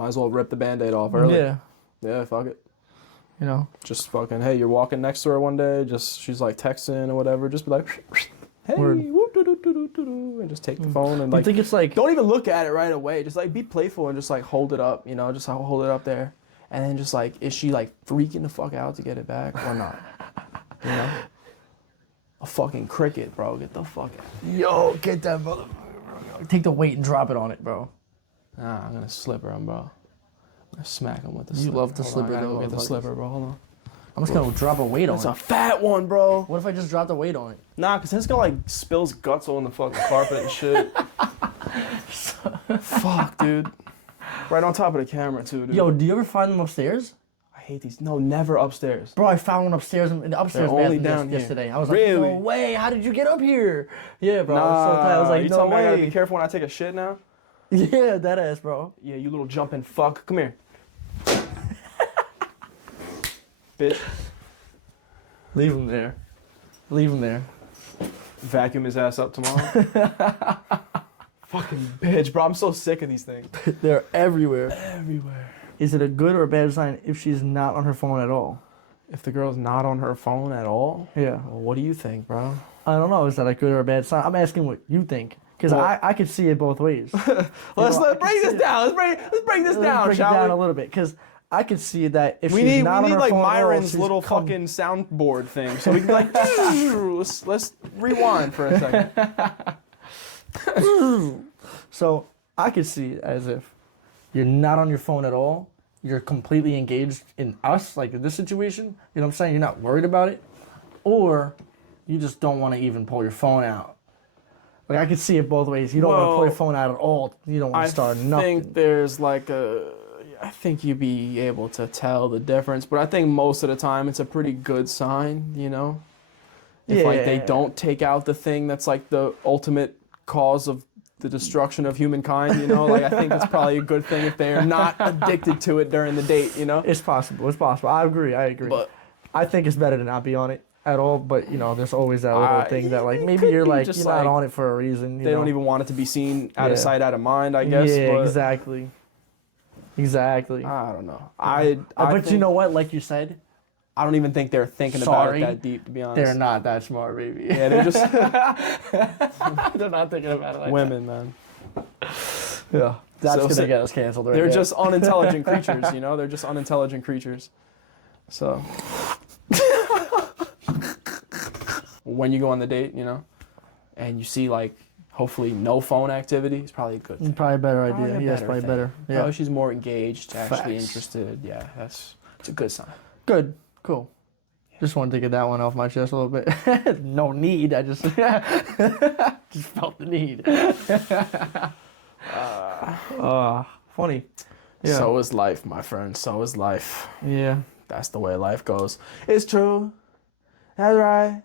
Might as well rip the Band-Aid off early. Yeah. Yeah, fuck it. You know? Just fucking, hey, you're walking next to her one day, she's like texting or whatever, just be like, hey, whoop, doo, doo, doo, doo, doo, doo, and just take the phone and like, I think it's like, don't even look at it right away. Just like be playful and just like hold it up, you know, just like hold it up there. And then just like, is she like freaking the fuck out to get it back or not? You know? A fucking cricket, bro. Get the fuck out. yo, get that motherfucker, bro. Take the weight and drop it on it, bro. Nah, I'm gonna slipper him, bro. I'm gonna smack him with the You slipper. love the Hold slipper, on, I gotta though, go get the motherfuckers. slipper, bro. Hold on. I'm just gonna drop a weight on That's it. a fat one, bro. What if I just drop the weight on it? Nah, cause it's gonna like spills guts all on the fucking carpet and shit. Fuck, dude. Right on top of the camera too, dude. Yo, do you ever find them upstairs? I hate these. No, never upstairs. Bro, I found one upstairs in the upstairs They're only bathroom down here. yesterday. I was Really? like, no way, how did you get up here? Yeah, bro. I was so Nah, tired. I was like, you no telling me I gotta way. be careful when I take a shit now? Yeah, that ass, bro. Yeah, you little jumping fuck. Come here. Bitch. Leave him there. Leave him there. Vacuum his ass up tomorrow. Fucking bitch, bro. I'm so sick of these things. They're everywhere. Everywhere. Is it a good or a bad sign if she's not on her phone at all? If the girl's not on her phone at all? Yeah. Well, what do you think, bro? I don't know. Is that a good or a bad sign? I'm asking what you think. Because Well- I could see it both ways. Let's break this down. Let's break this down, break it shall down we? a little bit. Because I could see that if We she's need not on her like phone at all, Myron's she's little come- fucking soundboard thing, so we can be like, let's rewind for a second. So I could see it as if you're not on your phone at all. You're completely engaged in us, like in this situation. You know what I'm saying? You're not worried about it. Or you just don't want to even pull your phone out. Like I could see it both ways. You don't want to pull Well, your phone out at all. You don't want to start I nothing. think there's like I think you'd be able to tell the difference, but I think most of the time it's a pretty good sign, you know? If like they Yeah. don't take out the thing that's like the ultimate cause of the destruction of humankind, you know? Like I think it's probably a good thing if they're not addicted to it during the date, you know? It's possible. It's possible. I agree. But I think it's better to not be on it at all. But you know, there's always that little thing that like it maybe could you're be like just you're not like on it for a reason. they don't even want it to be seen out of Yeah. sight, out of mind, I guess. Yeah, but exactly. Exactly. I don't know. but you think- know what? Like you said, I don't even think they're thinking about Sorry. it that deep, to be honest. they're not that smart, baby. Yeah, they're just they're not thinking about it like women, man. that. Yeah. That's So- gonna get us canceled right They're there. just unintelligent creatures, you know? They're just unintelligent creatures. So when you go on the date, you know, and you see like hopefully no phone activity, it's probably a good thing. probably a better idea. Probably a Yeah, it's better probably thing. better. Yeah. Probably she's more engaged, actually Facts. interested. Yeah, it's a good sign. Good. Cool. Just wanted to get that one off my chest a little bit. No need. I just just felt the need. Funny. Yeah. So is life, my friend. So is life. Yeah. That's the way life goes. It's true. That's right.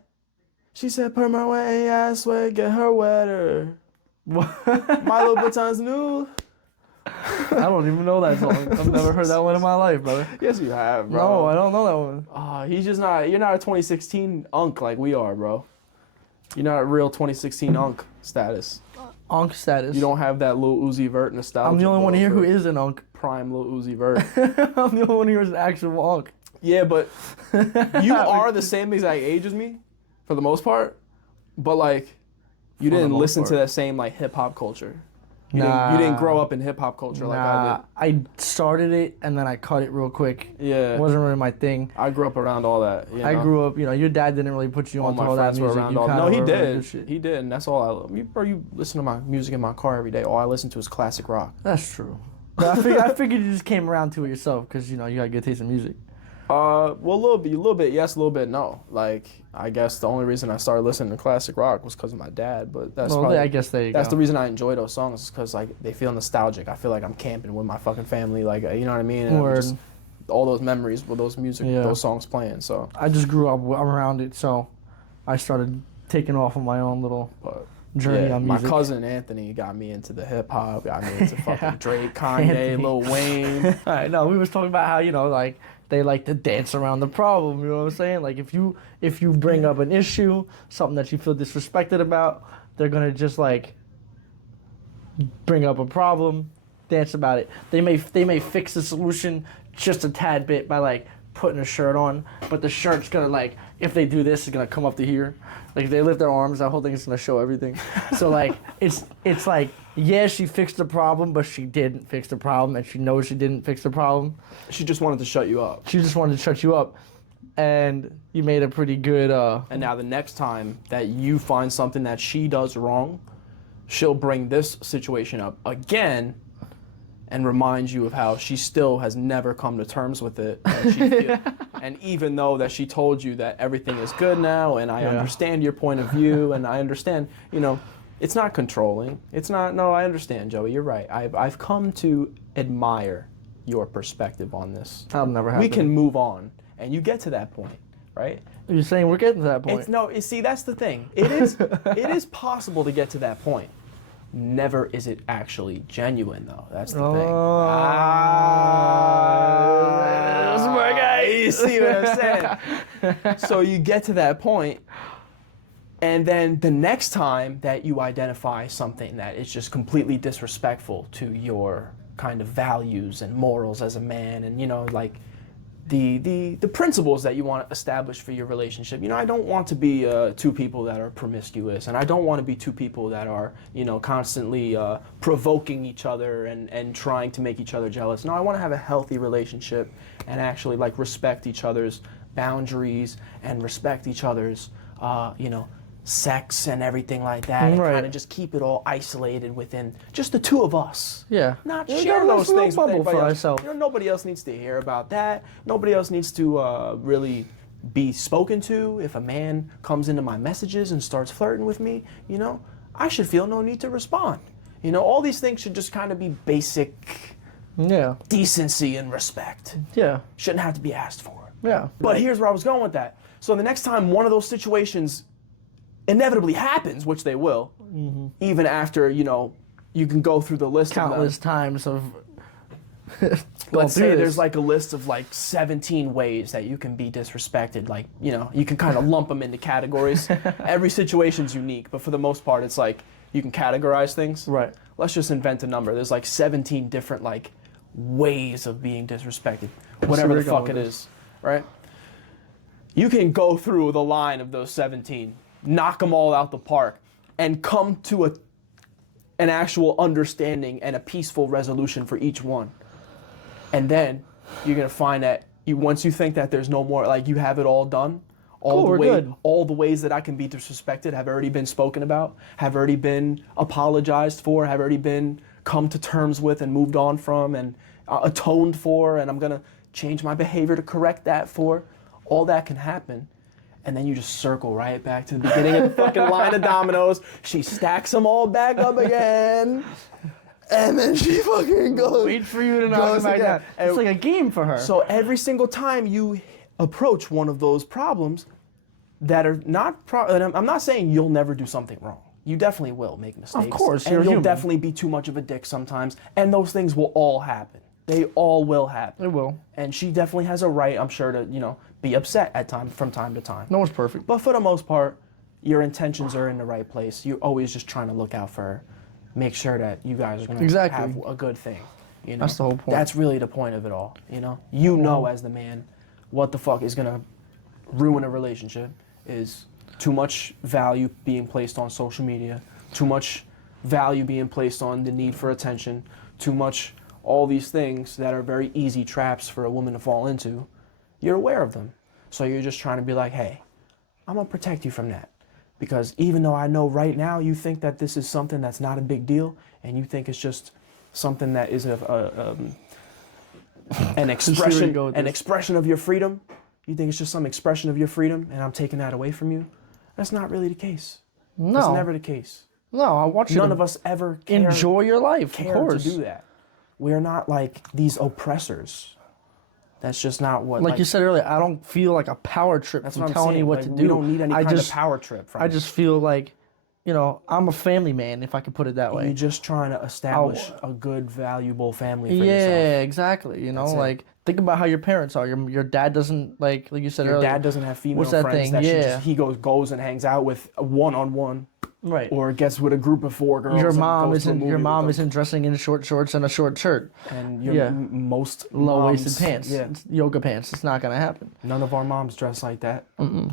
She said, "Put my way, I swear, get her wetter." My little Bhutan's new. I don't even know that song. I've never heard that one in my life, brother. Yes, you have, bro. No, I don't know that one. He's just not. You're not a 2016 unk like we are, bro. You're not a real 2016 unk status. Unk status. You don't have that Lil Uzi Vert nostalgia. I'm the only one bro, here who for is an unk. prime Lil Uzi Vert. I'm the only one here who's an actual unk. Yeah, but you are the same exact age as me, for the most part. But like, you For the didn't most listen to part. that same like hip hop culture. You Nah. didn't grow up in hip hop culture like I Nah, I started it and then I cut it real quick. did. Yeah, It wasn't really my thing. I grew up around all that. You know? I grew up, you know, your dad didn't really put you All onto my all that friends were music. around You all. kinda No, he were around did. good shit. He did, and that's all I love. You listen to my music in my car every day. All I listen to is classic rock. That's true. But I figured you just came around to it yourself because, you know, you got good taste in music. Well, a little bit, yes, a little bit, no. Like, I guess the only reason I started listening to classic rock was because of my dad. But that's Well, probably, I guess there you that's go. the reason I enjoy those songs, is because like they feel nostalgic. I feel like I'm camping with my fucking family, like you know what I mean. And I'm Word. just all those memories with those music, Yeah. those songs playing. So, I just grew up around it, so I started taking off on my own little but journey yeah, on my music. cousin Anthony got me into the hip hop, got me into fucking Drake, Kanye, Anthony. Lil Wayne. I know, we was talking about how, you know, like, they like to dance around the problem, you know what I'm saying? Like, if you bring up an issue, something that you feel disrespected about, they're gonna just, like, bring up a problem dance about it. They may fix the solution just a tad bit by like putting a shirt on, but the shirt's gonna like, if they do this, it's gonna come up to here. Like if they lift their arms, that whole thing is gonna show everything. So like it's like, yeah, she fixed the problem, but she didn't fix the problem, and she knows she didn't fix the problem. She just wanted to shut you up. She just wanted to shut you up, and you made a pretty good. And now the next time that you find something that she does wrong, she'll bring this situation up again and remind you of how she still has never come to terms with it. And even though that she told you that everything is good now, and I understand your point of view, and I understand, you know, it's not controlling. It's not, no, I understand, Joey, you're right. I've come to admire your perspective on this. That'll never happen. We can move on, and you get to that point, right? You're saying we're getting to that point. No, you see, that's the thing. It is possible to get to that point. Never is it actually genuine, though. That's the thing. Smart guy. You see what I'm saying? So you get to that point, and then the next time that you identify something that is just completely disrespectful to your kind of values and morals as a man, and you know, like the principles that you want to establish for your relationship. You know, I don't want to be two people that are promiscuous, and I don't want to be two people that are, you know, constantly provoking each other and trying to make each other jealous. No, I want to have a healthy relationship and actually like respect each other's boundaries and respect each other's, you know, sex and everything like that, and kind of just keep it all isolated within just the two of us. Yeah. Not Yeah, share those things with anybody else. ourselves. You know, nobody else needs to hear about that. Nobody else needs to really be spoken to. If a man comes into my messages and starts flirting with me, you know, I should feel no need to respond. You know, all these things should just kind of be basic decency and respect. Yeah. Shouldn't have to be asked for. Yeah. But here's where I was going with that. So the next time one of those situations inevitably happens, which they will, even after, you know, you can go through the list countless times of let's say there's like a list of like 17 ways that you can be disrespected. Like, you know, you can kind of lump them into categories. Every situation's unique, but for the most part, it's like you can categorize things. Right. Let's just invent a number. There's like 17 different like ways of being disrespected, whatever the fuck it is, right? You can go through the line of those 17, knock them all out the park, and come to an actual understanding and a peaceful resolution for each one. And then you're gonna find that once you think that there's no more, like you have it all done, all the ways that I can be disrespected have already been spoken about, have already been apologized for, have already been come to terms with and moved on from and atoned for, and I'm gonna change my behavior to correct that for. All that can happen. And then you just circle right back to the beginning of the fucking line of dominoes. She stacks them all back up again. And then she fucking goes. Wait for you to knock them back down. It's like a game for her. So every single time you approach one of those problems that are not, I'm not saying you'll never do something wrong. You definitely will make mistakes. Of course, and you'll definitely be too much of a dick sometimes. And those things will all happen. They all will happen. It will. And she definitely has a right, I'm sure, to, you know, be upset from time to time. No one's perfect. But for the most part, your intentions are in the right place. You're always just trying to look out for her, make sure that you guys are going to have a good thing. You know? That's the whole point. That's really the point of it all. You know, you know as the man, what the fuck is going to ruin a relationship is too much value being placed on social media, too much value being placed on the need for attention, too much all these things that are very easy traps for a woman to fall into. You're aware of them. So you're just trying to be like, hey, I'm going to protect you from that. Because even though I know right now you think that this is something that's not a big deal, and you think it's just something that is an expression of your freedom, you think it's just some expression of your freedom, and I'm taking that away from you, that's not really the case. No. That's never the case. No, I want you None of us ever enjoy your life, of course. to do that. We're not like these oppressors. That's just not what. Like you said earlier, I don't feel like a power trip from telling you what to do. We don't need any kind of power trip from I just feel like, you know, I'm a family man, if I could put it that way. You're just trying to establish a good, valuable family for yourself. Yeah, exactly. You know, like, think about how your parents are. Your dad doesn't, like you said earlier. Your dad doesn't have female what's that friends thing? that Yeah. he goes and hangs out with one-on-one. Right. Or gets with a group of 4 girls. Your and mom goes to a isn't. movie Your with mom them. isn't dressing in short shorts and a short shirt And your Yeah. most low-waisted moms- pants, Yeah. yoga pants. It's not gonna happen. None of our moms dress like that.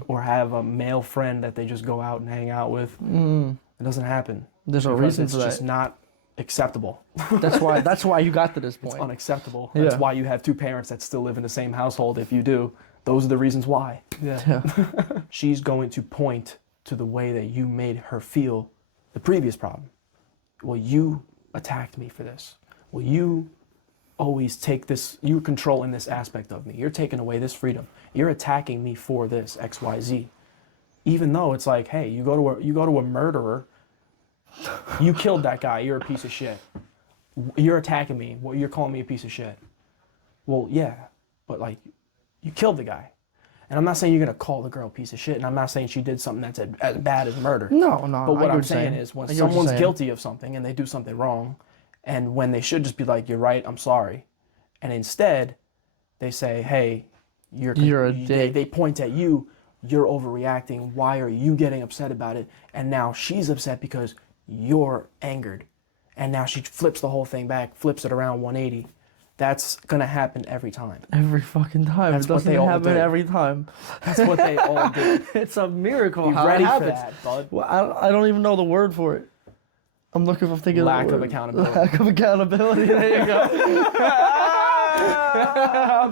Or have a male friend that they just go out and hang out with. It doesn't happen. There's a Because reason it's for that. just not acceptable. That's why you got to this It's point. unacceptable. That's Yeah. why you have 2 parents that still live in the same household. If you do, those are the reasons why. Yeah. She's going to point to the way that you made her feel the previous problem. Well, you attacked me for this. Well, you always take this, you're controlling this aspect of me. You're taking away this freedom. You're attacking me for this XYZ. Even though it's like, hey, you go to a murderer, you killed that guy, you're a piece of shit. You're attacking me, well, you're calling me a piece of shit. Well, yeah, but like, you killed the guy. And I'm not saying you're gonna call the girl a piece of shit, and I'm not saying she did something that's as bad as murder. No. But what I I'm saying is, when someone's guilty of something and they do something wrong, and when they should just be like, "You're right, I'm sorry," and instead they say, "Hey, You're a dick." They point at you. You're overreacting. Why are you getting upset about it? And now she's upset because you're angered, and now she flips the whole thing back, flips it around 180. That's gonna happen every time. Every fucking time. That's It what doesn't they all happen do. every time. That's what they all do. It's a miracle Be how ready it for happens. that, bud. Well, I don't even know the word for it. I'm thinking Lack the of word. accountability. Lack of accountability. There you go.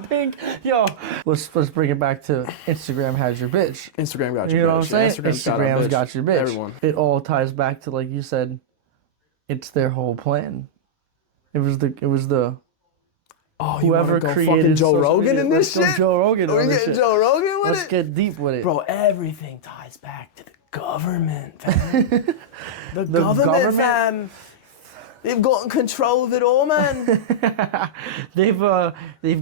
Pink. Yo, let's bring it back to Instagram has your bitch. Instagram got your You know bitch. what I'm Yeah, saying? Instagram's Instagram's got your bitch. Everyone. It all ties back to, like you said, it's their whole plan. It was the Oh, whoever go created fucking Joe social Rogan media. in this Let's shit? go Joe Rogan Are we on this getting shit. Joe Rogan with Let's it? get deep with it. Bro, everything ties back to the government, fam. the government, government? fam. They've gotten control of it all, man. They've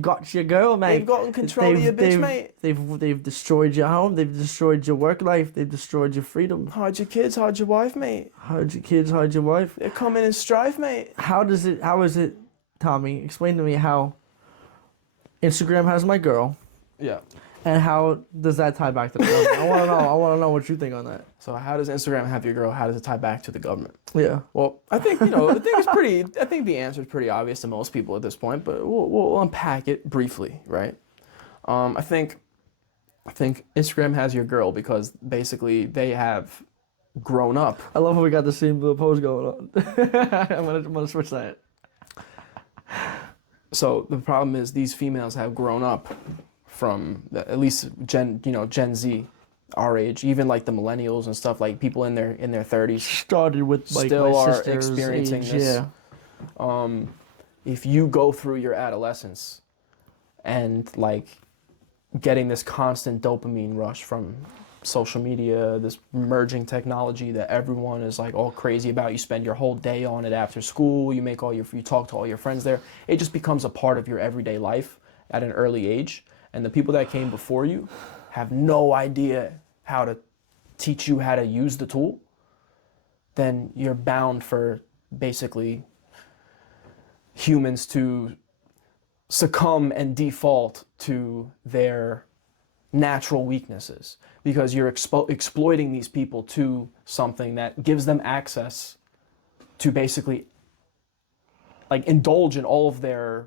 got your girl, mate. They've gotten control of your bitch, mate. They've destroyed your home. They've destroyed your work life. They've destroyed your freedom. Hide your kids, hide your wife, mate. Hide your kids. Hide your wife. They're coming in strife, mate. How is it, Tommy? Explain to me how Instagram has my girl, Yeah. and how does that tie back to the government? I want to know what you think on that. So how does Instagram have your girl? How does it tie back to the government? Yeah. Well, I think, I think the answer is pretty obvious to most people at this point, but we'll unpack it briefly, right? I think Instagram has your girl because basically they have grown up. I love how we got the same pose going on. I'm gonna switch that. So the problem is these females have grown up from at least Gen Z, our age, even like the millennials and stuff, like people in their 30s Started with like still my are sister's experiencing age, this. Yeah. If you go through your adolescence and like getting this constant dopamine rush from social media, this merging technology that everyone is like all crazy about, you spend your whole day on it after school, you talk to all your friends there, it just becomes a part of your everyday life at an early age. And the people that came before you have no idea how to teach you how to use the tool, then you're bound for basically humans to succumb and default to their natural weaknesses because you're exploiting these people to something that gives them access to basically like indulge in all of their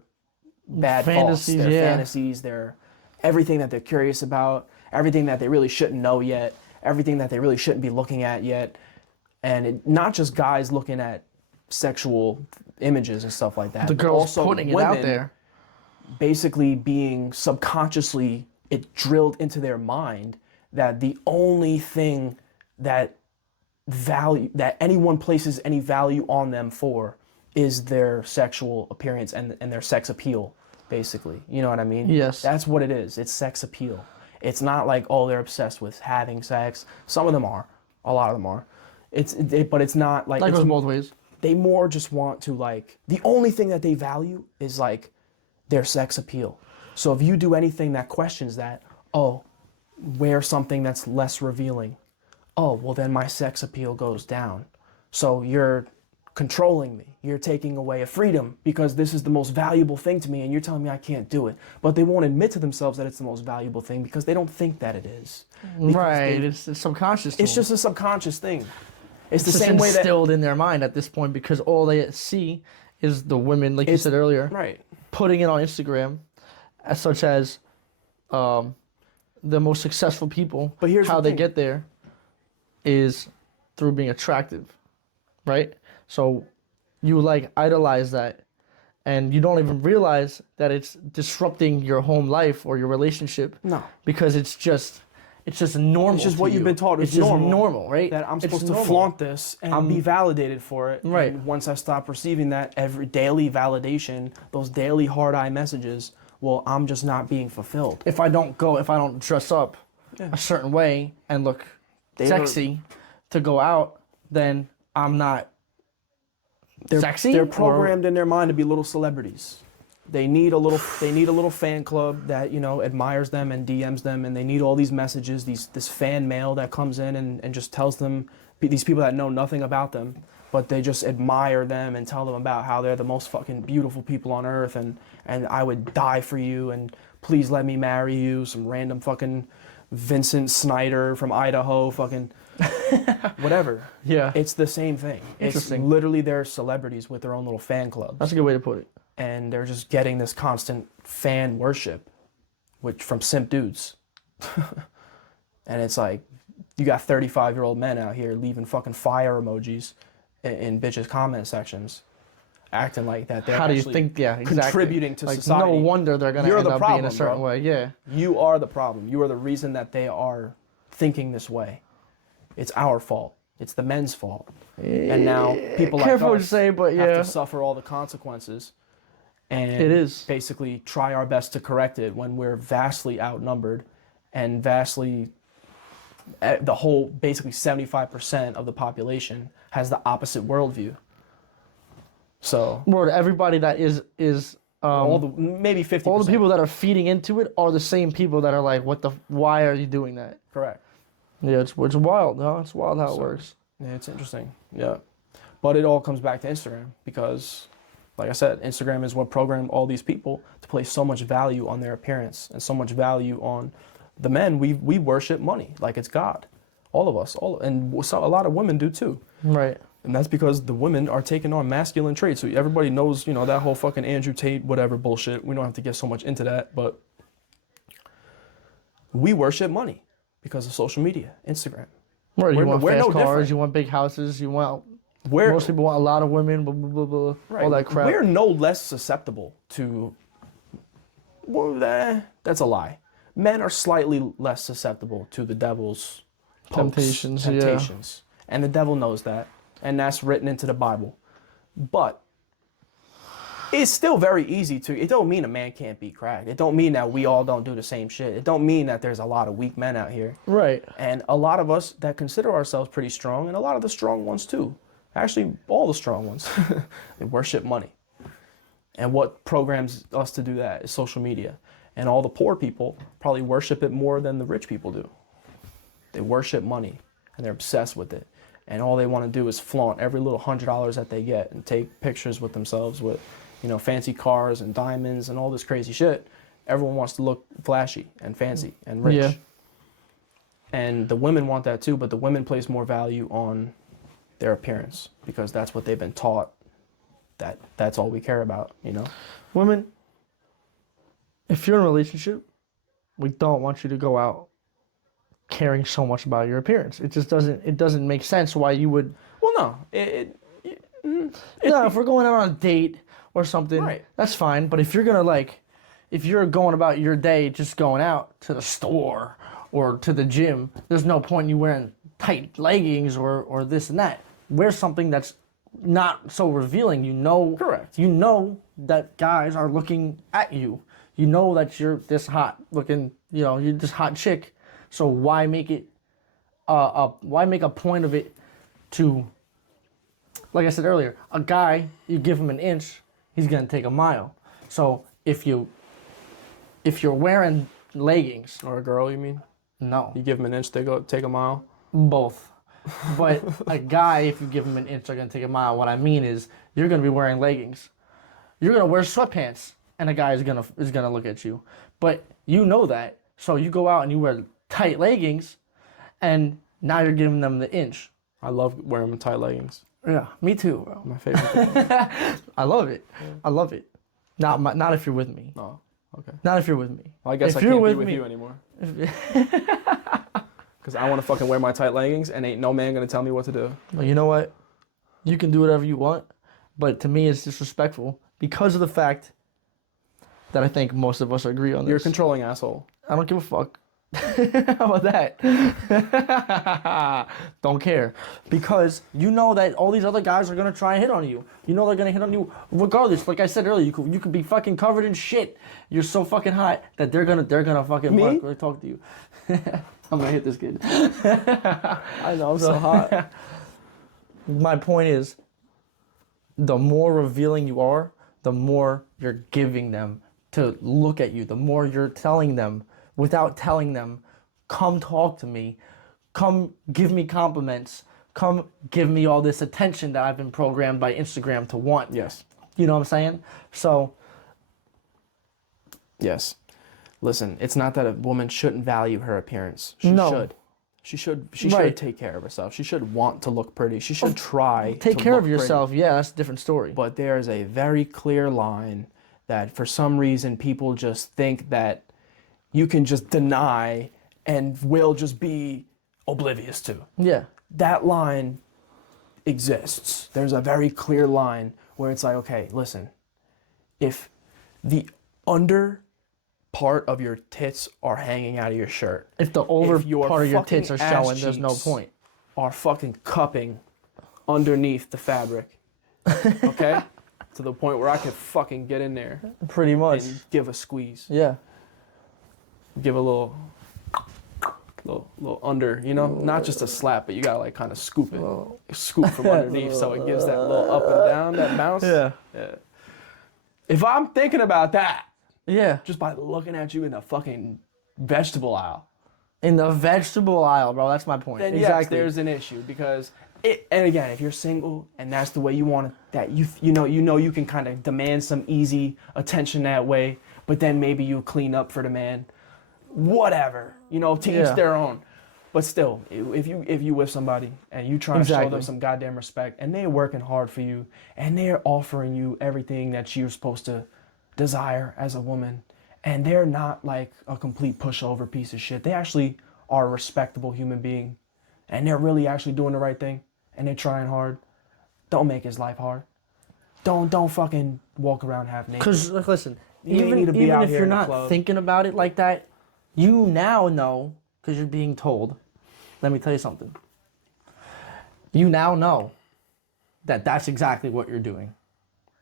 bad Fantasies, thoughts, their yeah. fantasies, their everything that they're curious about, everything that they really shouldn't know yet, everything that they really shouldn't be looking at yet. And not just guys looking at sexual images and stuff like that. The but girls also putting it out women there. basically being subconsciously it drilled into their mind that the only thing that anyone places any value on them for is their sexual appearance and their sex appeal, basically. You know what I mean? Yes. That's what it is. It's sex appeal. It's not like, oh, they're obsessed with having sex. Some of them are. A lot of them are. But it's not like... That goes both ways. They more just want to like... The only thing that they value is like their sex appeal. So if you do anything that questions that, oh, wear something that's less revealing. Oh, well then my sex appeal goes down. So you're controlling me. You're taking away a freedom because this is the most valuable thing to me and you're telling me I can't do it. But they won't admit to themselves that it's the most valuable thing because they don't think that it is. Because Right, it's subconscious. it's just a subconscious thing. It's the just same way that instilled in their mind at this point because all they see is the women, like you said earlier, right. putting it on Instagram, such as the most successful people. But here's how the they thing. get there is through being attractive, right? So you like idolize that, and you don't even realize that it's disrupting your home life or your relationship. No. Because it's just normal. It's just to what you've you. been taught is it's just normal. normal, right? That I'm It's supposed to normal. flaunt this and be validated for it. Right. And once I stop receiving that every daily validation, those daily hard eye messages, well, I'm just not being fulfilled. If I don't dress up a certain way and look sexy to go out, then I'm not sexy. They're programmed in their mind to be little celebrities. They need a little fan club that, you know, admires them and DMs them, and they need all these messages, this fan mail that comes in and just tells them, these people that know nothing about them, but they just admire them and tell them about how they're the most fucking beautiful people on earth, and I would die for you, and please let me marry you, some random fucking Vincent Snyder from Idaho, fucking whatever. Yeah. It's the same thing. It's literally they're celebrities with their own little fan clubs. That's a good way to put it. And they're just getting this constant fan worship, which from simp dudes. And it's like, you got 35-year-old men out here leaving fucking fire emojis in bitches' comment sections, acting like that they're How do you actually think? Yeah, exactly. contributing to like, society. No wonder they're gonna end up being a certain way. Yeah. You are the problem. You are the reason that they are thinking this way. It's our fault. It's the men's fault. And now people like Careful us what you say, but have yeah. to suffer all the consequences. And It is. basically try our best to correct it when we're vastly outnumbered and vastly, the whole, basically 75% of the population has the opposite worldview. So Lord, everybody that is all the, maybe 50%. all the people that are feeding into it are the same people that are like, why are you doing that? Correct. Yeah, it's wild. No, it's wild how it works. Yeah, it's interesting. Yeah. But it all comes back to Instagram because, like I said, Instagram is what programmed all these people to place so much value on their appearance and so much value on the men. We worship money like it's God. All of us. And a lot of women do too. Right. And that's because the women are taking on masculine traits. So everybody knows, you know, that whole fucking Andrew Tate, whatever bullshit. We don't have to get so much into that. But we worship money because of social media, Instagram. Right, you want fast cars, different. you want big houses, you want... most people want a lot of women, blah, blah, blah, blah, right. all that crap. We're no less susceptible to... Well, that's a lie. Men are slightly less susceptible to the devil's temptations. And the devil knows that. And that's written into the Bible. But it's still very easy to... It don't mean a man can't be cracked. It don't mean that we all don't do the same shit. It don't mean that there's a lot of weak men out here. Right. And a lot of us that consider ourselves pretty strong, and a lot of the strong ones too. Actually, all the strong ones. They worship money. And what programs us to do that is social media. And all the poor people probably worship it more than the rich people do. They worship money, and they're obsessed with it. And all they want to do is flaunt every little $100 that they get and take pictures with themselves with, you know, fancy cars and diamonds and all this crazy shit. Everyone wants to look flashy and fancy and rich. Yeah. And the women want that too, but the women place more value on their appearance because that's what they've been taught. That's all we care about, you know? Women, if you're in a relationship, we don't want you to go out caring so much about your appearance. It just doesn't make sense why you would... Well, no. No, if we're going out on a date or something, right. That's fine. But if you're gonna if you're going about your day just going out to the store or to the gym, there's no point in you wearing tight leggings or this and that. Wear something that's not so revealing. You know, correct. You know that guys are looking at you. You know that you're this hot looking. You know, you're this hot chick. So why make it? Why make a point of it to? Like I said earlier, a guy, you give him an inch, he's gonna take a mile. So if you're wearing leggings, or a girl, you mean? No. You give him an inch, they go take a mile. Both. But a guy, if you give him an inch, they're gonna take a mile. What I mean is, you're gonna be wearing leggings. You're gonna wear sweatpants, and a guy is gonna look at you. But you know that, so you go out and you wear tight leggings, and now you're giving them the inch. I love wearing tight leggings. Yeah, me too, bro. My favorite thing. I love it. I love it. Not if you're with me. Oh, okay. Not if you're with me. Well, I guess If I you're can't be with with me- you anymore. Because I want to fucking wear my tight leggings and ain't no man going to tell me what to do. Well, you know what? You can do whatever you want, but to me it's disrespectful because of the fact that I think most of us agree on this. You're a controlling asshole. I don't give a fuck. How about that? Don't care. Because you know that all these other guys are gonna try and hit on you. You know they're gonna hit on you regardless. Like I said earlier, you could be fucking covered in shit. You're so fucking hot that they're gonna fucking Me? talk to you. I'm gonna hit this kid. I know, I'm so hot. My point is, the more revealing you are, the more you're giving them to look at you. The more you're telling them, without telling them, come talk to me, come give me compliments, come give me all this attention that I've been programmed by Instagram to want. Yes. You know what I'm saying? So, Yes. Listen, it's not that a woman shouldn't value her appearance. She No. should. She should Right. take care of herself. She should want to look pretty. She should try take to care look of yourself. Yeah, that's a different story. But there is a very clear line that for some reason people just think that you can just deny and will just be oblivious to. Yeah. That line exists. There's a very clear line where it's like, okay, listen, if the under part of your tits are hanging out of your shirt, If the over if your part of your fucking tits are ass showing, there's no cheeks point. are fucking cupping underneath the fabric, okay? To the point where I could fucking get in there Pretty much. and give a squeeze, Yeah. give a little under, you know, not just a slap, but you gotta like kind of scoop it, scoop from underneath, so it gives that little up and down, that bounce. Yeah. If I'm thinking about that Yeah. just by looking at you in the fucking vegetable aisle, In the vegetable aisle, bro. That's my point. then Exactly. yes, there's an issue because it. And again, if you're single and that's the way you want it, that you know you can kind of demand some easy attention that way, but then maybe you clean up for the man, whatever. You know, to Yeah. each their own. But still, if you with somebody and you trying to show Exactly. them some goddamn respect and they're working hard for you and they're offering you everything that you're supposed to desire as a woman, and they're not like a complete pushover piece of shit. They actually are a respectable human being and they're really actually doing the right thing and they're trying hard. Don't make his life hard. Don't fucking walk around half naked. Because listen, You ain't even need to be out if here you're in the not club. thinking about it like that, you now know because you're being told. Let me tell you something. You now know that that's exactly what you're doing.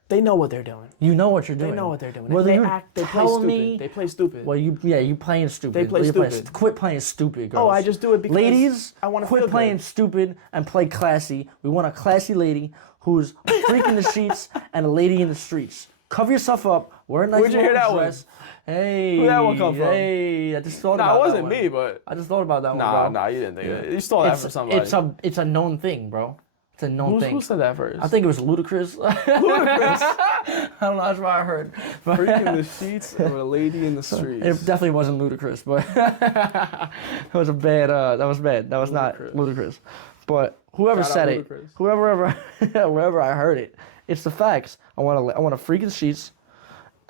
They know what they're doing. You know what you're doing. They know what they're doing. Whether they you they play tell stupid. me, They play stupid. well, you playing stupid. They play You're stupid. Quit playing stupid, girls. Oh, I just do it because ladies, I wanna quit feel playing good. stupid and play classy. We want a classy lady who's a freak in the sheets and a lady in the streets. Cover yourself up. Wear a nice Where'd you hear long that one? dress. Hey, Where'd that one come from? Hey, I just thought about Nah, it that wasn't one. me, but I just thought about that one, nah, bro. you didn't think it. You stole that from somebody. It's a known thing, bro. It's a known thing. Who said that first? I think it was ludicrous. Ludicrous. I don't know. That's what I heard. But Freak in the sheets of a lady in the streets. it definitely wasn't ludicrous, but that was a bad. That was bad. That was Ludicrous. not ludicrous. But whoever Shout out said it, Ludacris. wherever I heard it, it's the facts. I want a freak in the sheets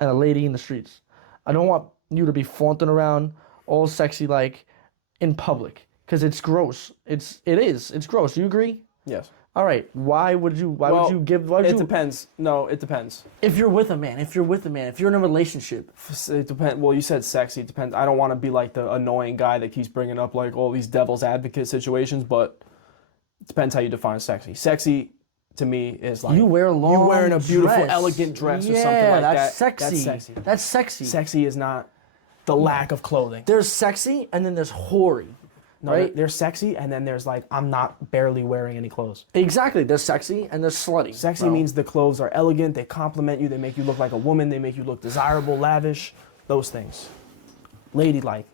and a lady in the streets. I don't want you to be flaunting around all sexy like in public because it's gross. It's gross. Do you agree? Yes. All right. Why would you give? It depends. No, it depends. If you're with a man, if you're in a relationship, It depends. Well, you said sexy. It depends. I don't want to be like the annoying guy that keeps bringing up like all these devil's advocate situations, but it depends how you define sexy. Sexy to me is like you wear a long you wearing a beautiful, dress. elegant dress or Yeah, something like that's that. sexy. That's sexy. That's sexy. Sexy is not the lack of clothing. There's sexy and then there's hoary. No, right? they're sexy, and then there's like I'm not barely wearing any clothes. Exactly. There's sexy and there's slutty. Sexy bro. means the clothes are elegant, they compliment you, they make you look like a woman, they make you look desirable, lavish, those things. Ladylike.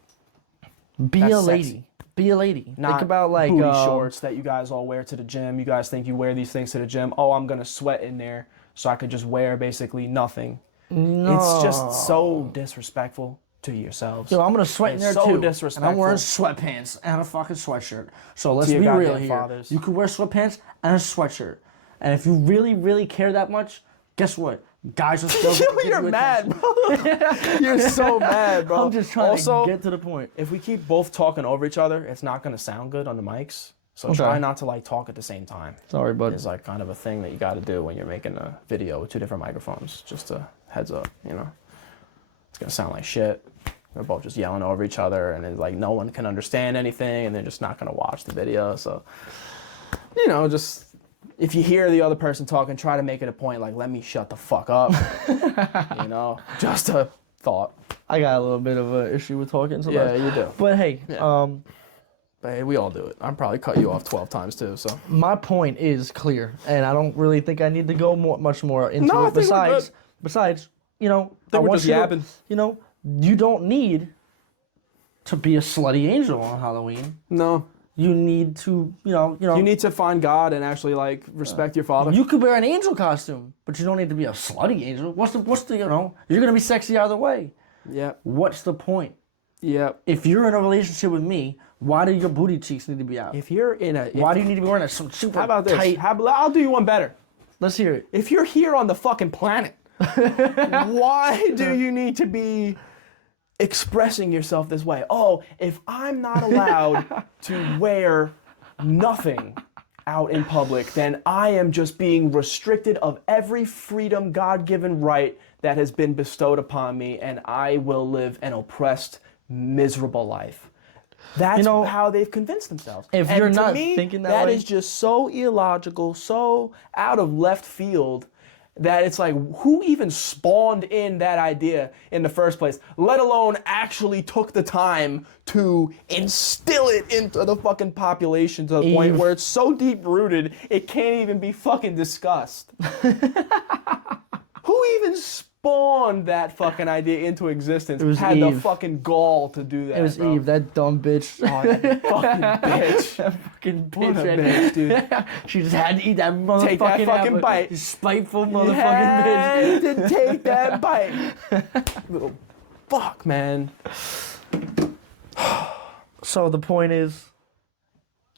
be that's a lady. sexy. Be a lady. Not Think about like booty shorts that you guys all wear to the gym. You guys think you wear these things to the gym. Oh, I'm gonna sweat in there, so I could just wear basically nothing. No. It's just so disrespectful to yourselves. Yo, I'm gonna sweat in there so too. And disrespectful. I'm wearing sweatpants and a fucking sweatshirt. So let's your be real goddamn here. fathers. You could wear sweatpants and a sweatshirt. And if you really, really care that much, guess what? Guys are still gonna give You're you mad, attention. bro. You're so mad, bro. I'm just trying also, to get to the point. if we keep both talking over each other, it's not gonna sound good on the mics. So Okay. try not to like talk at the same time. Sorry, bud. It's like kind of a thing that you got to do when you're making a video with 2 different microphones. Just a heads up, you know. It's gonna sound like shit. They're both just yelling over each other, and it's like no one can understand anything, and they're just not gonna watch the video. So, you know, just if you hear the other person talking, try to make it a point like, let me shut the fuck up. You know, just a thought. I got a little bit of an issue with talking sometimes. Yeah, you do. But hey, Yeah. But hey, we all do it. I'm probably cut you off 12 times too. So my point is clear, and I don't really think I need to go much more into No, I it. think we're good. Besides, you know, I think we're want just you to- yapping. you know, you don't need to be a slutty angel on Halloween. no, You need to, you need to find God and actually like respect your father. You could wear an angel costume, but you don't need to be a slutty angel. What's the you're gonna be sexy either way. Yep. What's the point? Yep. If you're in a relationship with me, why do your booty cheeks need to be out? If you're in a, Why do you need to be wearing some super how about this? tight? I'll do you one better. Let's hear it. If you're here on the fucking planet, why do you need to be expressing yourself this way? Oh, if I'm not allowed to wear nothing out in public, then I am just being restricted of every freedom, God-given right that has been bestowed upon me, and I will live an oppressed, miserable life. That's how they've convinced themselves. If And you're to not me, thinking that way- is just so illogical, so out of left field, that it's like, who even spawned in that idea in the first place, let alone actually took the time to instill it into the fucking population to the point Eve. where it's so deep rooted, it can't even be fucking discussed. Who even spawned that fucking idea into existence? It was had the Eve. fucking gall to do that. It was bro. Eve, that dumb bitch. Oh, that fucking bitch. That fucking What bitch. a right bitch, there. dude. She just had to eat that motherfucking Take that fucking apple. bite. You spiteful motherfucking Had bitch. to take that bite. Little fuck, man. So the point is,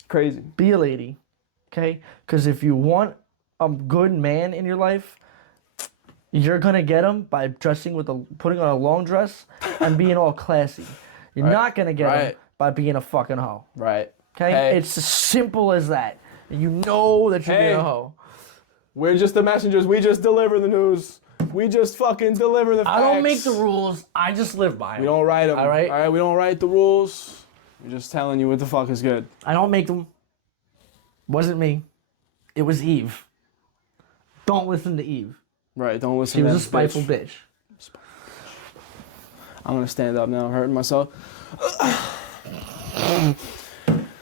Crazy. be a lady, okay? Because if you want a good man in your life, you're gonna get him by dressing putting on a long dress and being all classy. You're Right. not gonna get him Right. by being a fucking hoe. Right. Okay? Hey. It's as simple as that. You know that you're Hey. being a hoe. We're just the messengers. We just deliver the news. We just fucking deliver the facts. I don't make the rules. I just live by them. We don't write them. All right? All right. We don't write the rules. We're just telling you what the fuck is good. I don't make them. Wasn't me. It was Eve. Don't listen to Eve. Right. Don't listen She to was a that spiteful bitch. bitch. I'm gonna stand up now. I'm hurting myself.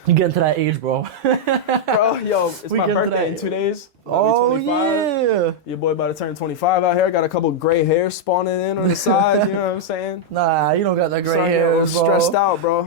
You get into that age, bro. Bro, yo, it's We my get into birthday that. in 2 days. I'll be 25. yeah. Your boy about to turn 25 out here. Got a couple gray hairs spawning in on the side. You know what I'm saying? Nah, you don't got that gray Starting to get a hair, little bro. stressed out, bro.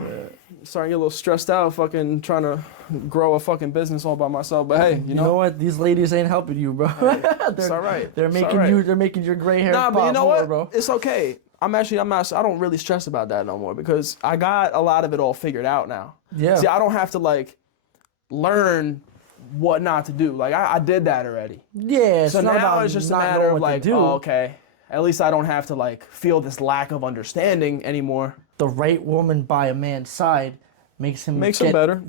Starting to get a little stressed out, fucking trying to grow a fucking business all by myself. But hey, You know what? These ladies ain't helping you, bro. it's all right. They're It's making all right. you. They're making your gray hair Nah, pop but you know more, what? bro. It's okay. I don't really stress about that no more because I got a lot of it all figured out now. Yeah. See, I don't have to like learn what not to do. Like I did that already. Yeah. It's So not now about it's just a not matter knowing of what to like, do. oh, okay, at least I don't have to like feel this lack of understanding anymore. The right woman by a man's side makes him Makes him get better.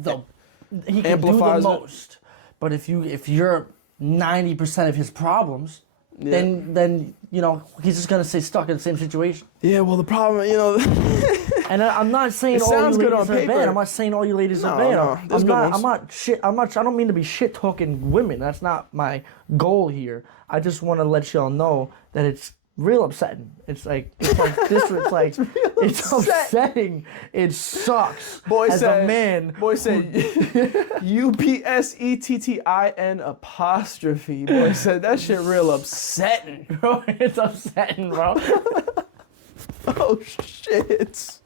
He can Amplifies do it. the most. But if you're 90% of his problems, Yeah. then he's just gonna stay stuck in the same situation. Yeah, well the problem, And I'm not saying It all sounds you good ladies on are paper. bad. I'm not saying all you ladies are No, bad. no, there's I'm good not. ones. I'm not shit. I don't mean to be shit talking women. That's not my goal here. I just want to let y'all know that it's real upsetting. It's like this. It's upsetting. It sucks. Boy as said, a man. Boy said UPSETTIN apostrophe. Boy said that shit real upsetting. Bro, it's upsetting, bro. Oh shit.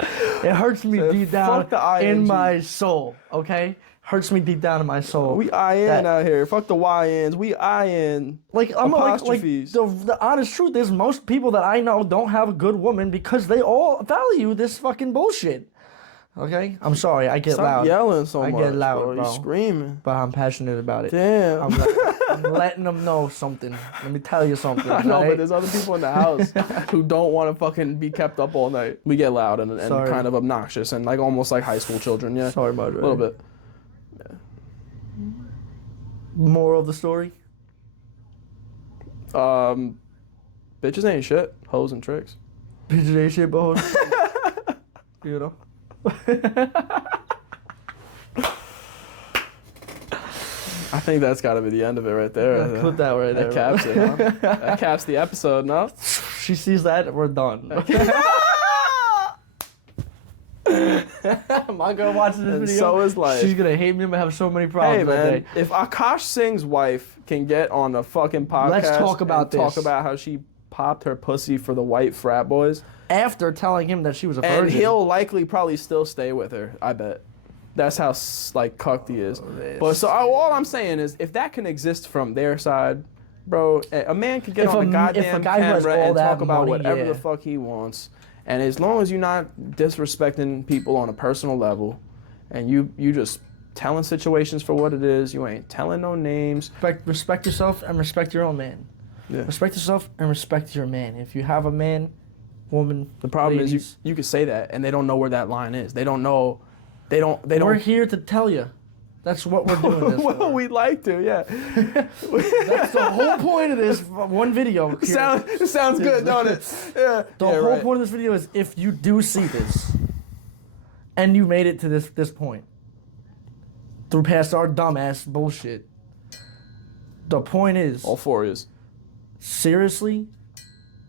It hurts me Said, deep "Fuck down the in ING." my soul. Okay, hurts me deep down in my soul. We IN out here. Fuck the YNs. We IN. Like I'm like apostrophes. the honest truth is most people that I know don't have a good woman because they all value this fucking bullshit. Okay? I'm sorry, I get Stop loud. yelling so much. I get loud, bro. bro. You screaming. But I'm passionate about it. Damn. I'm letting them know something. Let me tell you something. I know, right? but there's other people in the house who don't want to fucking be kept up all night. We get loud and kind of obnoxious and like almost like high school children. Yeah. Sorry about it. A little bit. Moral of the story? Bitches ain't shit. Hoes and tricks. Bitches ain't shit, but hoes. You know? I think that's got to be the end of it right there. Put that right there. That caps it, huh? That caps the episode, no? She sees that, we're done. My girl watches this And video. so is life. She's gonna hate me. I'm gonna have so many problems Hey that man, day. if Akash Singh's wife can get on a fucking podcast, Let's talk about and talk this. about how she popped her pussy for the white frat boys, After telling him that she was a virgin. and he'll likely probably still stay with her. I bet. That's how like cucked he is. But so all I'm saying is, if that can exist from their side, bro, a man can get on a goddamn guy who has camera all and that talk about money, whatever yeah. the fuck he wants, and as long as you're not disrespecting people on a personal level, and you just telling situations for what it is, you ain't telling no names. Respect yourself and respect your own man. Yeah. Respect yourself and respect your man. If you have a man, woman, The problem ladies, is you can say that, and they don't know where that line is. They don't know. They don't. We're here to tell you. That's what we're doing this Well, for. we'd like to, yeah. That's the whole point of this one video. Here. Sounds good, don't it? Yeah. The whole point of this video is if you do see this, and you made it to this point, through past our dumbass bullshit, the point is, All four is. seriously,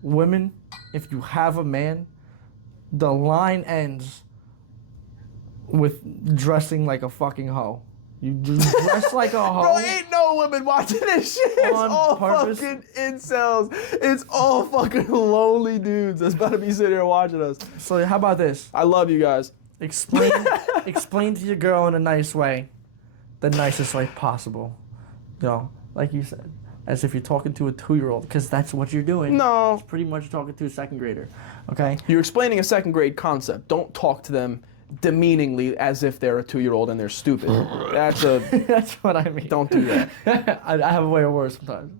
women, if you have a man, the line ends with dressing like a fucking hoe. You just dress like a hoe. Bro, ain't no women watching this shit. It's On all purpose. fucking incels. It's all fucking lonely dudes that's about to be sitting here watching us. So how about this? I love you guys. Explain to your girl in a nice way, the nicest way possible. You know, like you said, as if you're talking to a 2-year-old, because that's what you're doing. No. It's pretty much talking to a second grader. Okay? You're explaining a second grade concept. Don't talk to them demeaningly as if they're a 2-year-old and they're stupid. That's what I mean. Don't do that. I have a way of words sometimes.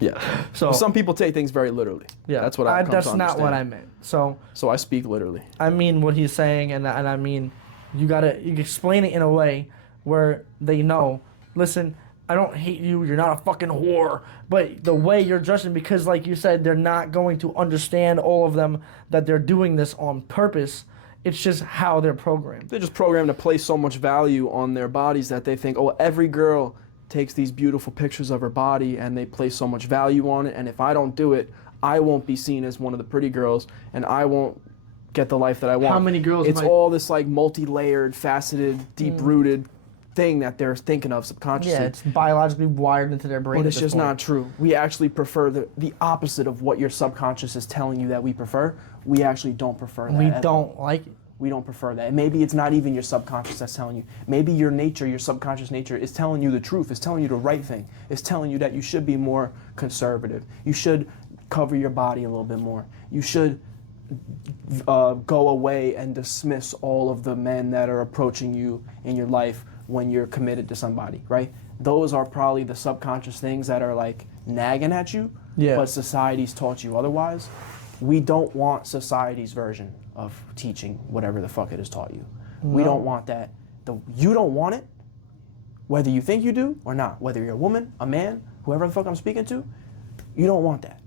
Yeah. So Some people take things very literally. yeah, That's what I come that's to not what understand. I meant. So So I speak literally. I mean what he's saying, and I mean you explain it in a way where they know. Listen, I don't hate you. You're not a fucking whore. But the way you're dressing, because like you said, they're not going to understand all of them that they're doing this on purpose. It's just how they're programmed. They're just programmed to place so much value on their bodies that they think, oh, every girl takes these beautiful pictures of her body and they place so much value on it. And if I don't do it, I won't be seen as one of the pretty girls and I won't get the life that I want. How many girls It's all this like multi-layered, faceted, deep-rooted thing that they're thinking of subconsciously. Yeah, it's biologically wired into their brain. But at it's this just point. not true. We actually prefer the opposite of what your subconscious is telling you that we prefer. We actually don't prefer that. We at all. don't like it. We don't prefer that. And maybe it's not even your subconscious that's telling you. Maybe your nature, your subconscious nature is telling you the truth. It's telling you the right thing. It's telling you that you should be more conservative. You should cover your body a little bit more. You should go away and dismiss all of the men that are approaching you in your life when you're committed to somebody, right? Those are probably the subconscious things that are like nagging at you, Yeah. but society's taught you otherwise. We don't want society's version of teaching whatever the fuck it has taught you. We No. don't want that. You don't want it, whether you think you do or not. Whether you're a woman, a man, whoever the fuck I'm speaking to, you don't want that.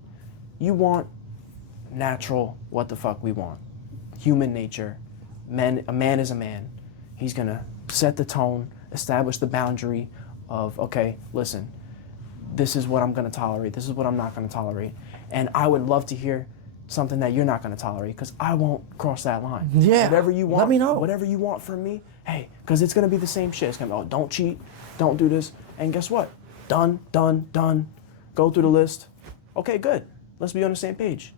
You want natural what the fuck we want. Human nature. A man is a man. He's gonna set the tone, establish the boundary of, okay, listen, this is what I'm gonna tolerate, this is what I'm not gonna tolerate. And I would love to hear something that you're not gonna tolerate, because I won't cross that line. Yeah, Whatever you want, let me know. Whatever you want from me, hey, because it's gonna be the same shit. It's gonna be, oh, don't cheat, don't do this. And guess what? Done, done, done. Go through the list. Okay, good. Let's be on the same page.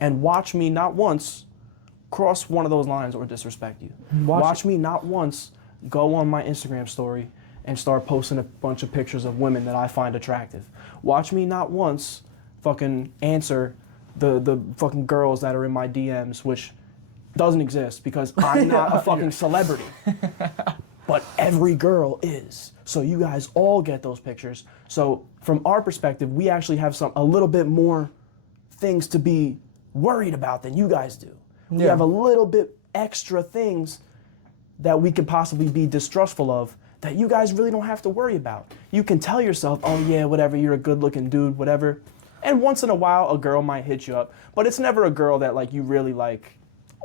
And watch me not once cross one of those lines or disrespect you. Watch me not once go on my Instagram story and start posting a bunch of pictures of women that I find attractive. Watch me not once fucking answer the fucking girls that are in my DMs, which doesn't exist because I'm not a fucking celebrity. But every girl is. So you guys all get those pictures. So from our perspective, we actually have a little bit more things to be worried about than you guys do. We have a little bit extra things that we could possibly be distrustful of that you guys really don't have to worry about. You can tell yourself, oh yeah, whatever, you're a good looking dude, whatever. And once in a while, a girl might hit you up, but it's never a girl that like you really like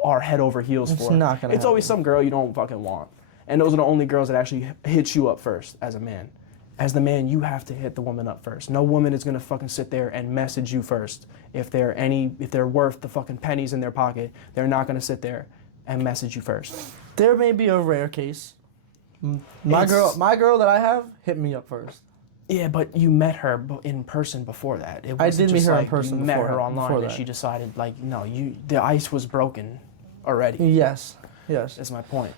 are head over heels for. It's not gonna It's always some girl you don't fucking want. And those are the only girls that actually hit you up first as a man. As the man, you have to hit the woman up first. No woman is gonna fucking sit there and message you first. If they're worth the fucking pennies in their pocket, they're not gonna sit there and message you first. There may be a rare case. My girl that I have hit me up first. Yeah, but you met her in person before that. It I wasn't did meet just her in like person you met before- her online before and that. she decided like, no, the ice was broken already. Yes. That's my point.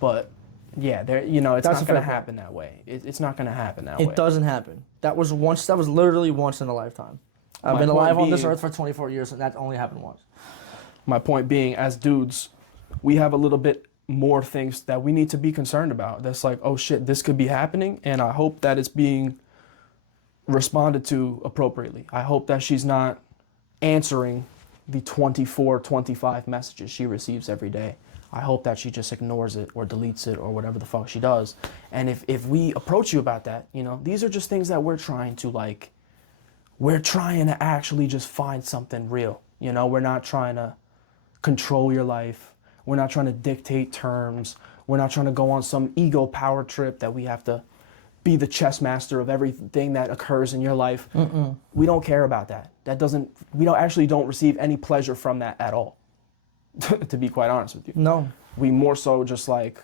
But yeah, it's That's not a gonna fair happen that way. It's not gonna happen that way. It doesn't happen. That was literally once in a lifetime. I've My been point alive on this being- earth for 24 years and that only happened once. My point being, as dudes, we have a little bit more things that we need to be concerned about. That's like, oh shit, this could be happening, and I hope that it's being responded to appropriately. I hope that she's not answering the 24, 25 messages she receives every day. I hope that she just ignores it or deletes it or whatever the fuck she does. And if we approach you about that, these are just things that we're trying to actually just find something real. We're not trying to control your life. We're not trying to dictate terms. We're not trying to go on some ego power trip that we have to be the chess master of everything that occurs in your life. We don't care about that. We don't receive any pleasure from that at all, to be quite honest with you. No. We more so just like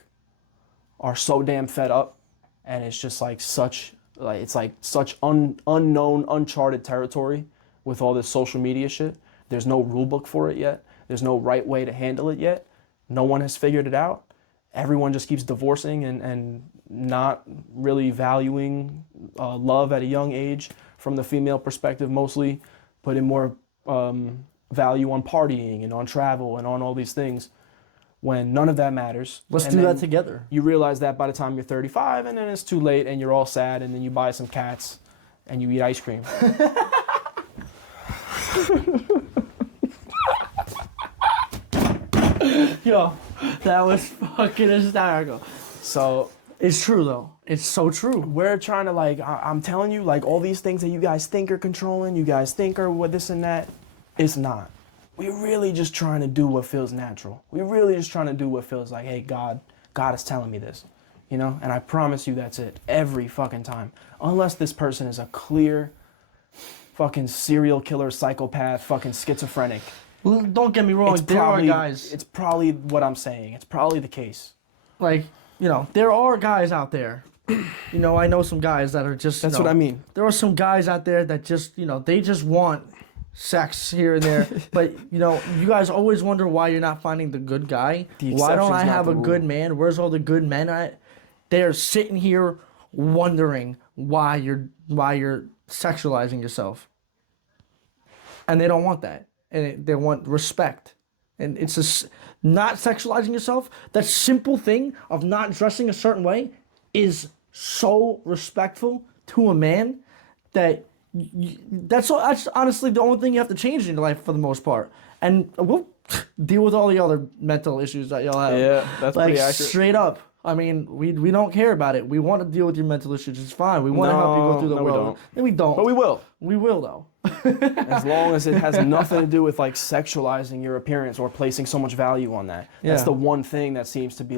are so damn fed up, and it's just like such unknown, uncharted territory with all this social media shit. There's no rule book for it yet. There's no right way to handle it yet. No one has figured it out. Everyone just keeps divorcing and not really valuing love at a young age from the female perspective, mostly putting more value on partying and on travel and on all these things when none of that matters. Let's And do then that together. You realize that by the time you're 35, and then it's too late and you're all sad, and then you buy some cats and you eat ice cream. Yo, that was fucking hysterical. So It's true though. It's so true. we're trying to I'm telling you, all these things that you guys think are controlling, you guys think are what this and that, it's not. We're really just trying to do what feels natural. We're really just trying to do what feels like, hey, God is telling me this, And I promise you that's it every fucking time. Unless this person is a clear fucking serial killer, psychopath, fucking schizophrenic. Well, don't get me wrong. There are guys. It's probably what I'm saying. It's probably the case. There are guys out there. I know some guys that are just. That's what I mean. There are some guys out there that just, they just want sex here and there. But, you guys always wonder why you're not finding the good guy. Why don't I have a good man? Where's all the good men at? They're sitting here wondering why you're sexualizing yourself. And they don't want that. And they want respect. And it's just not sexualizing yourself. That simple thing of not dressing a certain way is so respectful to a man that that's honestly the only thing you have to change in your life for the most part. And we'll deal with all the other mental issues that y'all have. Yeah, that's pretty accurate. Straight up. I mean, we don't care about it. We want to deal with your mental issues. It's fine. We want to help you go through the world. We don't. No, we don't. But we will. We will, though. As long as it has nothing to do with sexualizing your appearance or placing so much value on that. That's Yeah. the one thing that seems to be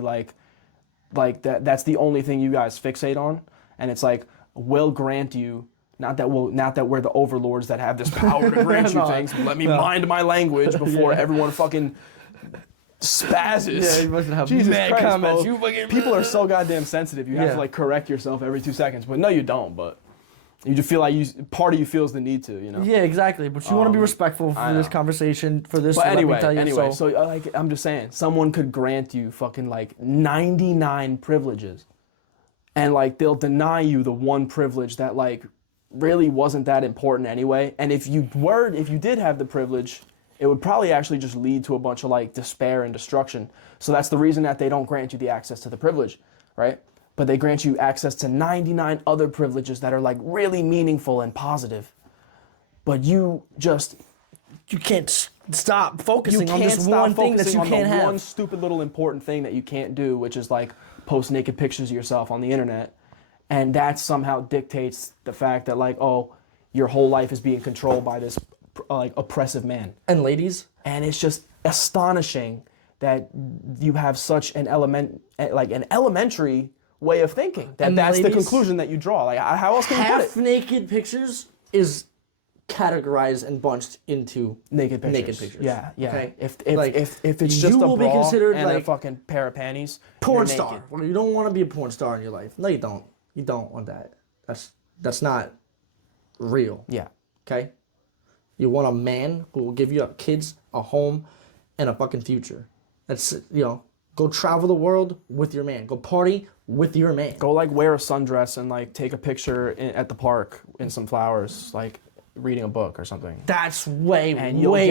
that's the only thing you guys fixate on. And it's we'll grant you, not that we're the overlords that have this power to grant you No. things. Let me mind my language before everyone fucking spazzes. Yeah, you must have Jesus mad Christ, comments. bro. People are so goddamn sensitive. You have to correct yourself every 2 seconds. But no, you don't. But You just feel like part of you feels the need to, you know. Yeah, exactly. But you want to be respectful for this conversation, for this. But anyway, let me tell you, so like I'm just saying, someone could grant you fucking like 99 privileges, and like they'll deny you the one privilege that like really wasn't that important anyway. And if you did have the privilege, it would probably actually just lead to a bunch of like despair and destruction. So that's the reason that they don't grant you the access to the privilege, right? But they grant you access to 99 other privileges that are like really meaningful and positive. But you can't stop focusing on this one thing that you can't have. One stupid little important thing that you can't do, which is like post naked pictures of yourself on the internet. And that somehow dictates the fact that like, oh, your whole life is being controlled by this like oppressive man. And ladies. And it's just astonishing that you have such an elementary way of thinking. That's ladies, the conclusion that you draw. Like, how else can you put it? Half naked pictures is categorized and bunched into naked pictures. Yeah. Okay? If it's just a bra and like a fucking pair of panties, porn star. Well, you don't want to be a porn star in your life. No, you don't. You don't want that. That's not real. Yeah. Okay? You want a man who will give you up kids, a home, and a fucking future. That's, go travel the world with your man. Go party with your man. Go like wear a sundress and like take a picture at the park in some flowers, like reading a book or something. That's way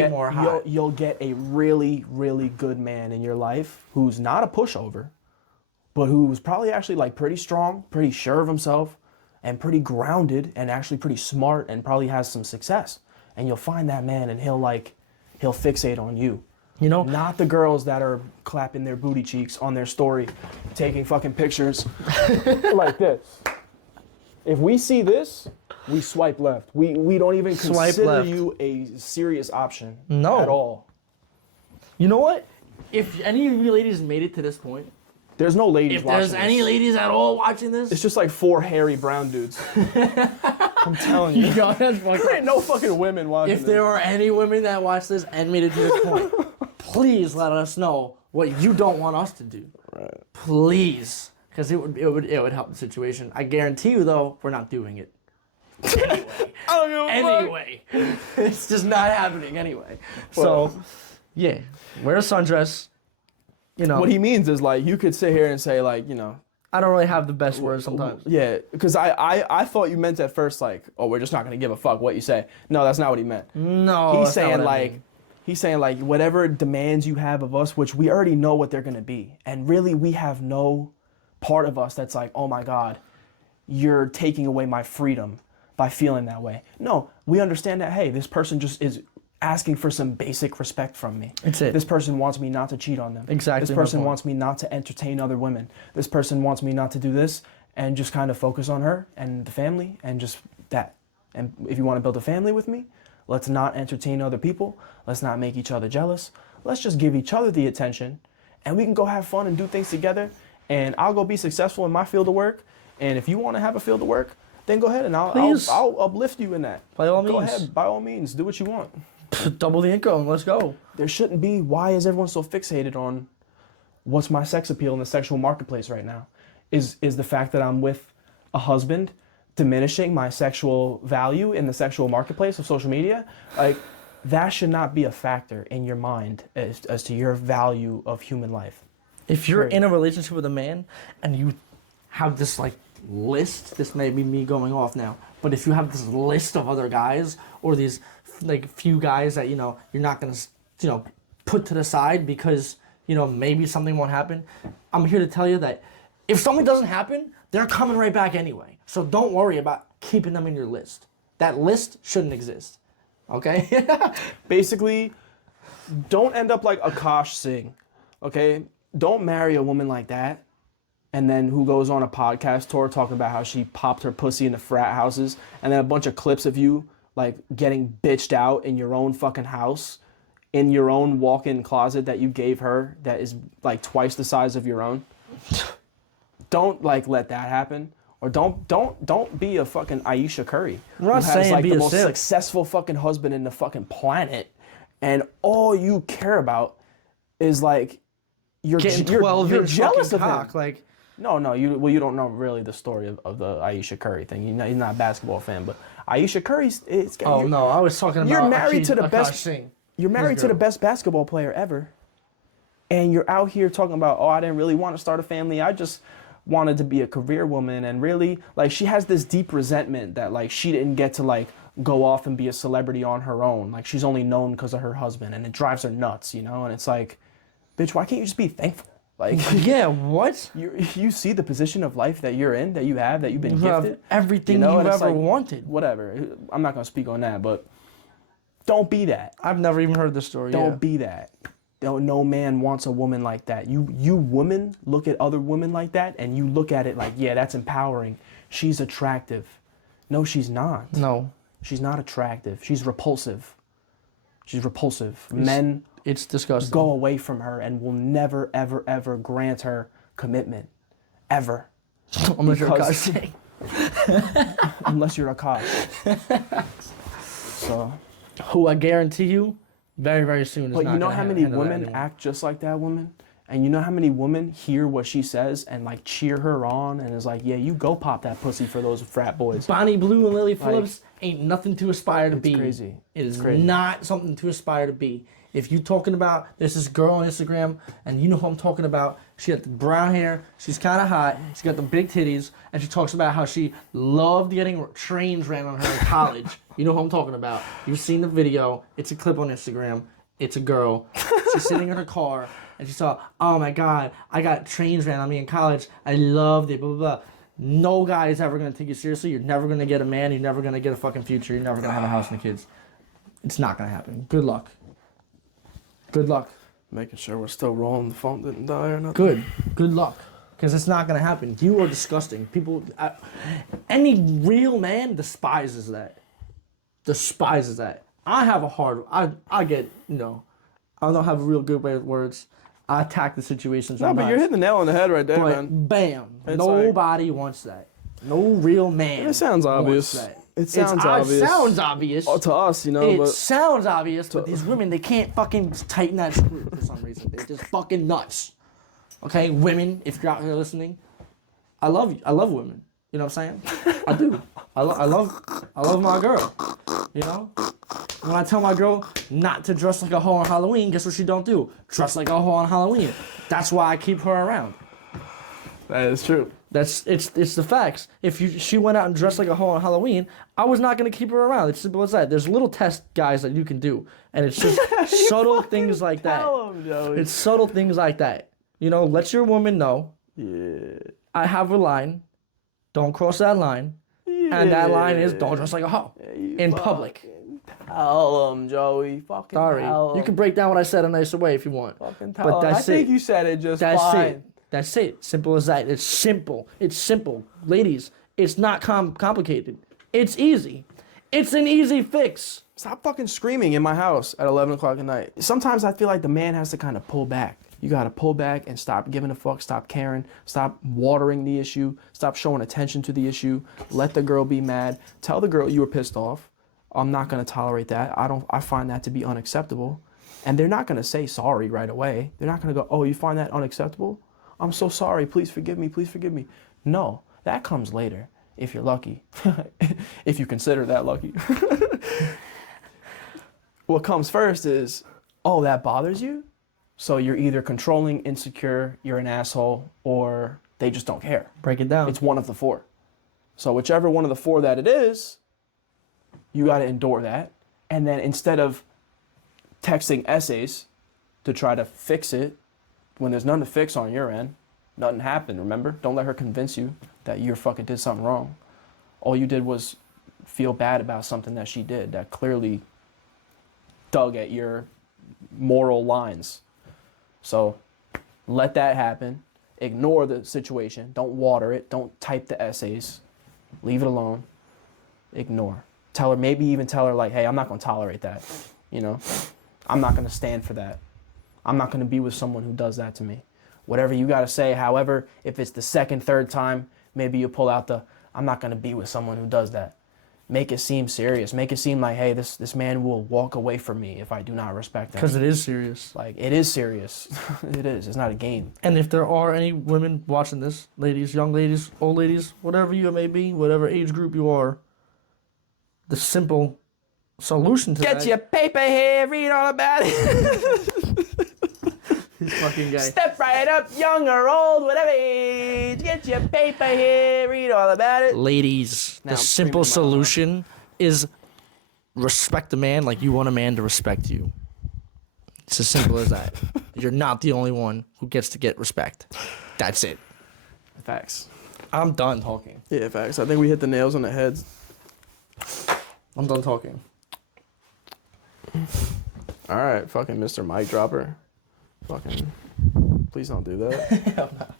more hot. You'll get a really, really good man in your life who's not a pushover, but who's probably actually like pretty strong, pretty sure of himself, and pretty grounded, and actually pretty smart, and probably has some success. And you'll find that man, and he'll fixate on you. Not the girls that are clapping their booty cheeks on their story, taking fucking pictures like this. If we see this, we swipe left. We don't even consider you a serious option at all. You know what? If any of you ladies made it to this point, there's no ladies watching this. If there's any ladies at all watching this, it's just like 4 hairy brown dudes. I'm telling you. There ain't no fucking women watching this. If there are any women that watch this and made it to this point, please let us know what you don't want us to do. Right. Please. Because it would help the situation. I guarantee you, though, we're not doing it. Anyway. It's just not happening anyway. So, yeah. Wear a sundress. What he means is, like, you could sit here and say, like, I don't really have the best words sometimes. Yeah, because I thought you meant at first, like, oh, we're just not going to give a fuck what you say. No, that's not what he meant. No, he's saying, like, whatever demands you have of us, which we already know what they're going to be. And really, we have no part of us that's like, oh, my God, you're taking away my freedom by feeling that way. No, we understand that, hey, this person just is asking for some basic respect from me. That's it. This person wants me not to cheat on them. Exactly. This person wants me not to entertain other women. This person wants me not to do this and just kind of focus on her and the family and just that. And if you want to build a family with me, let's not entertain other people. Let's not make each other jealous. Let's just give each other the attention and we can go have fun and do things together. And I'll go be successful in my field of work. And if you want to have a field of work, then go ahead and I'll uplift you in that. By all means. Go ahead, by all means, do what you want. Double the income, let's go. There shouldn't be. Why is everyone so fixated on what's my sex appeal in the sexual marketplace right now? Is the fact that I'm with a husband diminishing my sexual value in the sexual marketplace of social media? Like, that should not be a factor in your mind as to your value of human life. If you're in a relationship with a man and you have this like list, this may be me going off now, but if you have this list of other guys or these like few guys that you're not gonna put to the side because maybe something won't happen, I'm here to tell you that if something doesn't happen, they're coming right back anyway. So don't worry about keeping them in your list. That list shouldn't exist. Okay? Basically, don't end up like Akash Singh. Okay? Don't marry a woman like that and then who goes on a podcast tour talking about how she popped her pussy in the frat houses and then a bunch of clips of you like getting bitched out in your own fucking house, in your own walk-in closet that you gave her that is like twice the size of your own. Don't like let that happen. Or don't be a fucking Aisha Curry who has like the most successful fucking husband in the fucking planet and all you care about is like you're getting 12-inch jealous of cock. him. Like, No, you don't know really the story of the Ayesha Curry thing. You're not a basketball fan, but Ayesha Curry's. Oh no, I was talking about. You're married to the Akash best. Singh. You're married to the best basketball player ever, and you're out here talking about, oh, I didn't really want to start a family. I just wanted to be a career woman, and really, like, she has this deep resentment that like she didn't get to like go off and be a celebrity on her own. Like she's only known because of her husband, and it drives her nuts, you know. And it's like, bitch, why can't you just be thankful? Like, yeah, what? You see the position of life that you're in, that you've been You gifted. have everything you ever wanted. Whatever. I'm not gonna speak on that, but don't be that. I've never even heard this story. Don't be that. No man wants a woman like that. You women look at other women like that, and you look at it like, yeah, that's empowering. She's attractive. No, she's not. No. She's not attractive. She's repulsive. Men It's disgusting. go away from her and will never, ever, ever grant her commitment. Ever. Unless you're Akash Singh. Unless you're Akash. So. Who I guarantee you, very, very soon is But not you know gonna how many handle that women anymore. act just like that woman? And you know how many women hear what she says and like cheer her on and is like, yeah, you go pop that pussy for those frat boys. Bonnie Blue and Lily Phillips ain't nothing to aspire to be. It's crazy. It is crazy. not something to aspire to be. If you talking about, there's this girl on Instagram, and you know who I'm talking about. She got the brown hair, she's kind of hot, she got the big titties, and she talks about how she loved getting trains ran on her in college. You know who I'm talking about. You've seen the video. It's a clip on Instagram. It's a girl. She's sitting in her car, and she saw, oh my God, I got trains ran on me in college. I loved it, blah, blah, blah. No guy is ever going to take you seriously. You're never going to get a man. You're never going to get a fucking future. You're never going to have a house and kids. It's not going to happen. Good luck. Good luck. Making sure we're still rolling, the phone didn't die or nothing. Good luck. Because it's not going to happen. You are disgusting. People, any real man despises that. Despises that. I have a hard, I get, you know, I don't have a real good way with words. I attack the situation sometimes. No, but you're hitting the nail on the head right there, But man. bam, It's nobody wants that. No real man. It sounds obvious. Wants that. It sounds obvious. It sounds obvious. To us, you know, It but sounds obvious, but these women, they can't fucking tighten that screw for some reason. They're just fucking nuts. Okay, women, if you're out here listening, I love you. I love women. You know what I'm saying? I do. I love my girl. You know? When I tell my girl not to dress like a hoe on Halloween, guess what she don't do? Dress like a hoe on Halloween. That's why I keep her around. that is true. It's the facts. If she went out and dressed like a hoe on Halloween, I was not gonna keep her around. It's simple as that. There's little test guys that you can do, and it's just subtle things like that. Tell him, Joey. It's subtle things like that. You know, let your woman know. Yeah. I have a line. Don't cross that line. And that line is don't dress like a hoe in public. Tell him, Joey. Fucking Sorry. tell him. You can break down what I said a nicer way if you want. Fucking tell But him. that's I think it. you said it just That's fine. it. That's it. Simple as that. It's simple. It's simple. Ladies, it's not complicated. It's easy. It's an easy fix. Stop fucking screaming in my house at 11 o'clock at night. Sometimes I feel like the man has to kind of pull back. You got to pull back and stop giving a fuck, stop caring, stop watering the issue, stop showing attention to the issue. Let the girl be mad. Tell the girl you were pissed off. I'm not going to tolerate that. I find that to be unacceptable. And they're not going to say sorry right away. They're not going to go, "Oh, you find that unacceptable? I'm so sorry. Please forgive me. Please forgive me." No, that comes later if you're lucky. If you consider that lucky. What comes first is, "Oh, that bothers you?" So you're either controlling, insecure, you're an asshole, or they just don't care. Break it down. It's one of the four. So whichever one of the four that it is, you got to endure that. And then instead of texting essays to try to fix it, when there's nothing to fix on your end, nothing happened, remember? Don't let her convince you that you fucking did something wrong. All you did was feel bad about something that she did that clearly dug at your moral lines. So let that happen. Ignore the situation. Don't water it. Don't type the essays. Leave it alone. Ignore. Tell her, maybe even tell her like, "Hey, I'm not going to tolerate that. You know, I'm not going to stand for that. I'm not going to be with someone who does that to me." Whatever you got to say. However, if it's the second, third time, maybe you pull out the, "I'm not going to be with someone who does that." make it seem serious. Make it seem like, hey, this man will walk away from me if I do not respect him. Because it is serious. Like, it is serious. It is. It's not a game. And if there are any women watching this, ladies, young ladies, old ladies, whatever you may be, whatever age group you are, the simple solution to that... Get your paper here, read all about it. This fucking guy. Step right up, young or old, whatever age. Get your paper here, read all about it. Ladies, Now the I'm simple screaming in my solution is respect a man like you want a man to respect you. It's as simple as that. You're not the only one who gets to get respect. That's it. Facts. I'm done talking. Yeah, facts. I think we hit the nails on the heads. I'm done talking. All right, fucking Mr. Mic Dropper. Fucking, please don't do that.